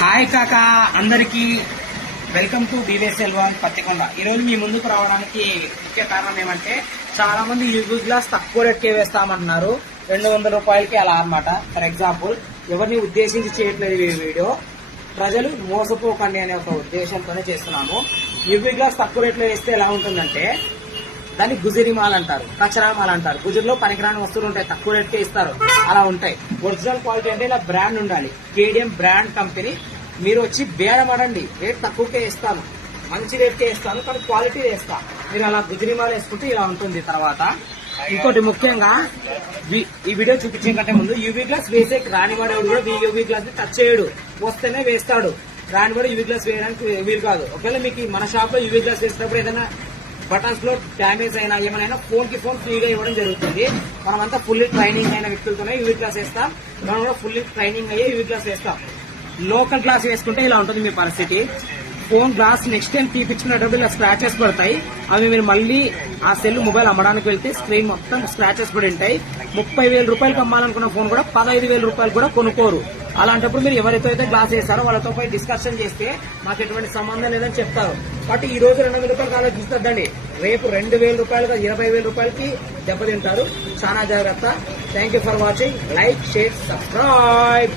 Hi కాకా అందరికి welcome to BVSL1 Pattikonda. ఈరోజు మీ ముందుకు రావడానికి ముఖ్య కారణం ఏమంటే చాలా మంది యూవీ గ్లాస్ తక్కువ రేట్కే వేస్తామంటున్నారు, 200 రూపాయలకి అలా అన్నమాట. ఫర్ ఎగ్జాంపుల్ ఎవరిని ఉద్దేశించి చేయట్లేదు ఈ వీడియో, ప్రజలు మోసపోకండి అనే ఒక ఉద్దేశంతోనే చేస్తున్నాము. యూవీ గ్లాస్ తక్కువ రేట్లో వేస్తే ఎలా ఉంటుందంటే దాన్ని గుజరీ మాల్ అంటారు, కచరా మాల్ అంటారు. గుజరీలో పనికిరాని వస్తువులు ఉంటాయి, తక్కువ రేట్కే ఇస్తారు, అలా ఉంటాయి. ఒరిజినల్ క్వాలిటీ అంటే ఇలా బ్రాండ్ ఉండాలి, కేడిఎం బ్రాండ్ కంపెనీ. మీరు వచ్చి బేరం ఆడండి, రేట్ తక్కువకే ఇస్తాను, మంచి రేట్కే ఇస్తాను, కానీ క్వాలిటీ వేస్తా. మీరు అలా గుజరీ మాల్ వేసుకుంటే ఇలా ఉంటుంది. తర్వాత ఇంకోటి ముఖ్యంగా ఈ వీడియో చూపించే కంటే ముందు యూవీ గ్లాస్ వేసే రానివాడు కూడా యూవీ గ్లాస్ ని టచ్ చేయడు, వస్తేనే వేస్తాడు. రానివాడు యూవీ గ్లాస్ వేయడానికి వీలు కాదు. ఒకవేళ మీకు మన షాప్ లో యూవీ గ్లాస్ వేసినప్పుడు ఏదైనా బటన్స్ లో డ్యామేజ్ అయినా ఏమైనా ఫోన్ కి ఫోన్ ఫ్రీగా ఇవ్వడం జరుగుతుంది. మనమంతా ఫుల్లీ ట్రైనింగ్ అయిన వ్యక్తులతోనే యూవీ గ్లాస్ వేస్తాం. మనం కూడా ఫుల్లీ ట్రైనింగ్ అయ్యే యూవీ గ్లాస్ వేస్తాం. లోకల్ గ్లాస్ వేసుకుంటే ఇలా ఉంటుంది మీ పరిస్థితి. ఫోన్ గ్లాస్ నెక్స్ట్ టైం తీపిచ్చినప్పుడు ఇలా స్క్రాచెస్ పడతాయి. అవి మీరు మళ్ళీ ఆ సెల్ మొబైల్ అమ్మడానికి వెళ్తే స్క్రీన్ మొత్తం స్క్రాచెస్ పడి ఉంటాయి. 30,000 రూపాయలకి అమ్మాలనుకున్న ఫోన్ కూడా 15,000 రూపాయలు కూడా కొనుక్కోరు. అలాంటప్పుడు మీరు ఎవరితో అయితే గ్లాస్ వేస్తారో వాళ్ళతో పోయి డిస్కషన్ చేస్తే మాకు ఎటువంటి సంబంధం లేదని చెప్తారు. కాబట్టి ఈ రోజు 200 రూపాయలు ఆలోచిస్తుందండి, రేపు 2,000 రూపాయలుగా 20,000 రూపాయలకి దెబ్బతింటారు. చాలా జాగ్రత్త. Thank you for watching. Like, share, subscribe.